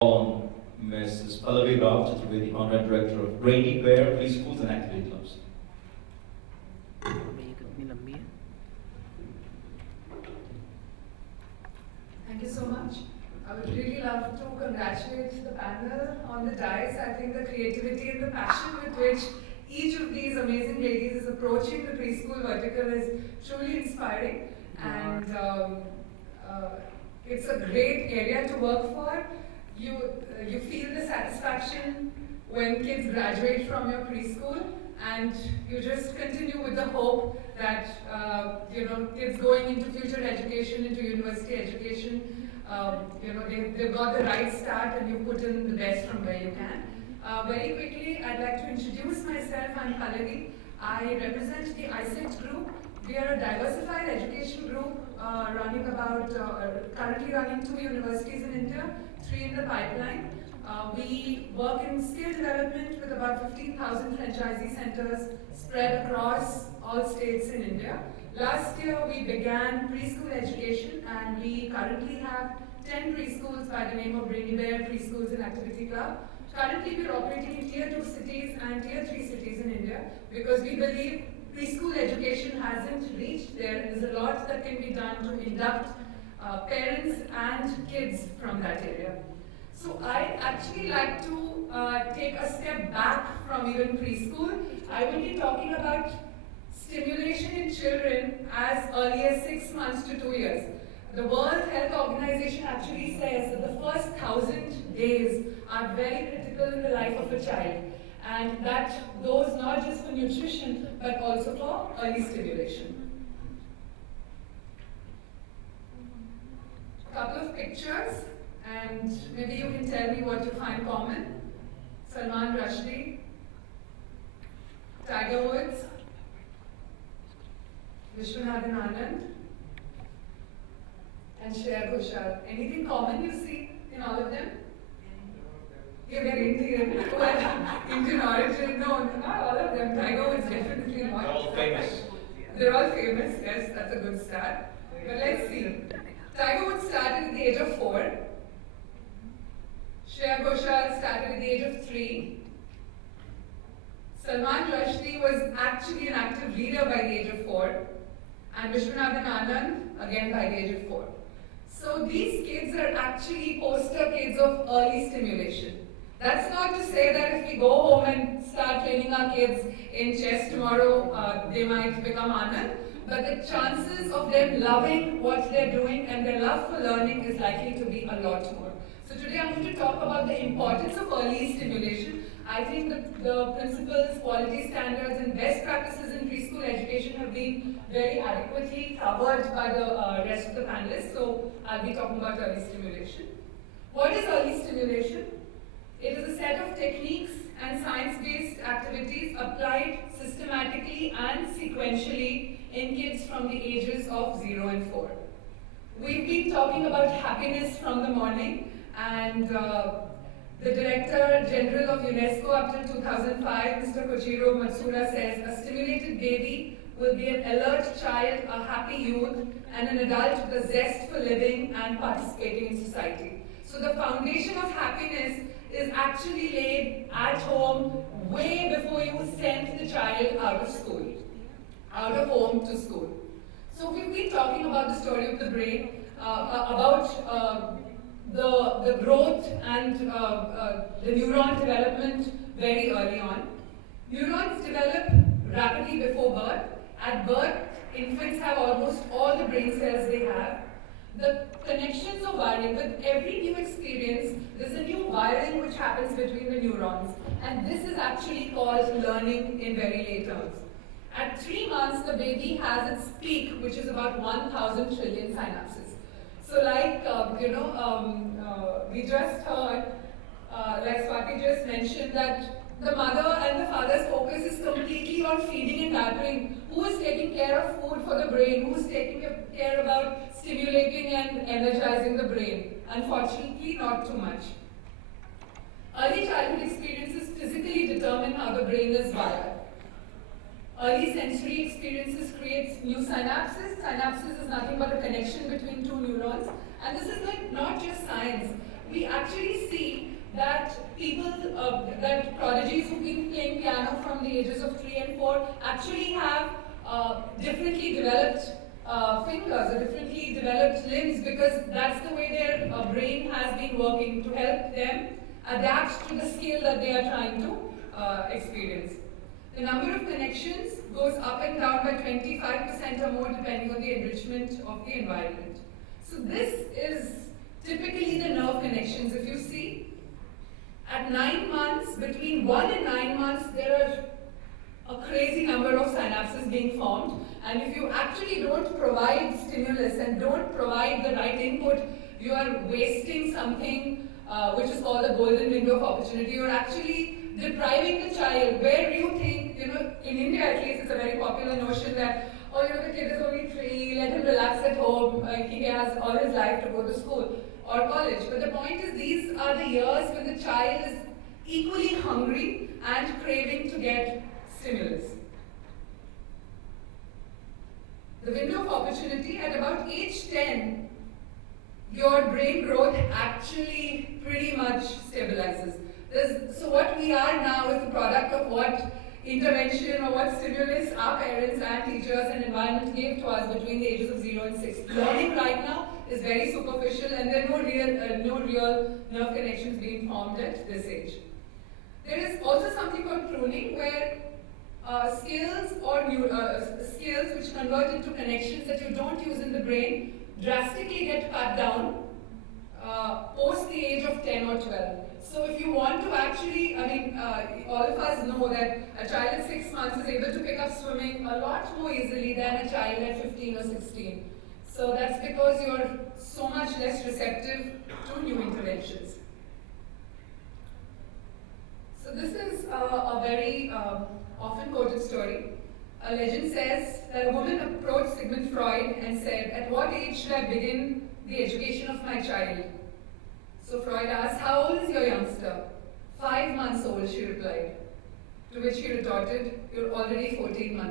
On Mrs. Pallavi Rao Chaturvedi, Content Director of Brainy, Preschools and Activity Clubs. Thank you so much. I would really love to congratulate the panel on the dais. I think the creativity and the passion with which each of these amazing ladies is approaching the preschool vertical is truly inspiring, and it's a great area to work for. You feel the satisfaction when kids graduate from your preschool, and you just continue with the hope that kids going into future education, into university education, they've got the right start, and you put in the best from where you can. Very quickly, I'd like to introduce myself. I'm Pallavi. I represent the ISET group. We are a diversified education group currently running 2 universities in India, 3 in the pipeline. We work in skill development with about 15,000 franchisee centers spread across all states in India. Last year we began preschool education, and we currently have 10 preschools by the name of Brainy Preschools and Activity Club. Currently we are operating in Tier 2 cities and Tier 3 cities in India because we believe preschool education hasn't reached there. There's a lot that can be done to induct parents and kids from that area. So I actually like to take a step back from even preschool. I will be talking about stimulation in children as early as 6 months to 2 years. The World Health Organization actually says that the first 1,000 days are very critical in the life of a child, and that goes not just for nutrition but also for early stimulation. A couple of pictures, and maybe you can tell me what you find common. Salman Rushdie, Tiger Woods, Vishwanathan Anand, and Shreya Ghoshal. Anything common you see in all of them? You're very Indian. Well, Indian origin. No, not all of them. Tiger Woods definitely not. They're all famous. They're all famous, yes, that's a good start. But let's see. Tiger Woods started at the age of 4. Shreya Ghoshal started at the age of 3. Salman Rushdie was actually an active leader by the age of 4. And Vishwanathan Anand, again by the age of 4. So these kids are actually poster kids of early stimulation. That's not to say that if we go home and start training our kids in chess tomorrow, they might become Anand. But the chances of them loving what they're doing and their love for learning is likely to be a lot more. So today I'm going to talk about the importance of early stimulation. I think the principles, quality standards, and best practices in preschool education have been very adequately covered by the rest of the panelists, so I'll be talking about early stimulation. What is early stimulation? It is a set of techniques and science-based activities applied systematically and sequentially in kids from the ages of 0 and 4. We've been talking about happiness from the morning, and the Director General of UNESCO up till 2005, Mr. Koichiro Matsuda, says a stimulated baby will be an alert child, a happy youth, and an adult with a zest for living and participating in society. So the foundation of happiness is actually laid at home way before you send the child out of school, out of home to school. So we've been talking about the story of the brain, about the growth and the neuron development very early on. Neurons develop rapidly before birth. At birth, infants have almost all the brain cells they have. The connections are wiring. With every new experience, there's a new wiring which happens between the neurons. And this is actually called learning in very late terms. At 3 months, the baby has its peak, which is about 1,000 trillion synapses. So like, we just heard, like Swati just mentioned, that the mother and the father's focus is completely on feeding and diapering. Who is taking care of food for the brain? Who is taking care about stimulating and energizing the brain? Unfortunately, not too much. Early childhood experiences physically determine how the brain is wired. Early sensory experiences create new synapses. Synapses is nothing but a connection between 2 neurons. And this is like not just science. we actually see that people, that prodigies who've been playing piano from the ages of 3 and 4 actually have differently developed fingers or differently developed limbs, because that's the way their brain has been working to help them adapt to the skill that they are trying to experience. The number of connections goes up and down by 25% or more depending on the enrichment of the environment. So this is typically the nerve connections. If you see, at 9 months, between 1 and 9 months, there are a crazy number of synapses being formed. And if you actually don't provide stimulus and don't provide the right input, you are wasting something which is called the golden window of opportunity. You're actually depriving the child, where you think, in India at least, it's a very popular notion that, oh, the kid is only 3, let him relax at home, he has all his life to go to school or college. But the point is, these are the years when the child is equally hungry and craving to get stimulus. The window of opportunity, at about age 10, your brain growth actually pretty much stabilizes. So what we are now is the product of what intervention or what stimulus our parents and teachers and environment gave to us between the ages of 0 and 6. Learning right now is very superficial, and there are no real nerve connections being formed at this age. There is also something called pruning, where skills which convert into connections that you don't use in the brain drastically get cut down post the age of 10 or 12. So if you want to actually, all of us know that a child at 6 months is able to pick up swimming a lot more easily than a child at 15 or 16. So that's because you're so much less receptive to new interventions. So this is a very often quoted story. A legend says that a woman approached Sigmund Freud and said, "At what age should I begin the education of my child?" So Freud asked, "How old is your youngster?" 5 months old, she replied. To which he retorted, "You're already 14 months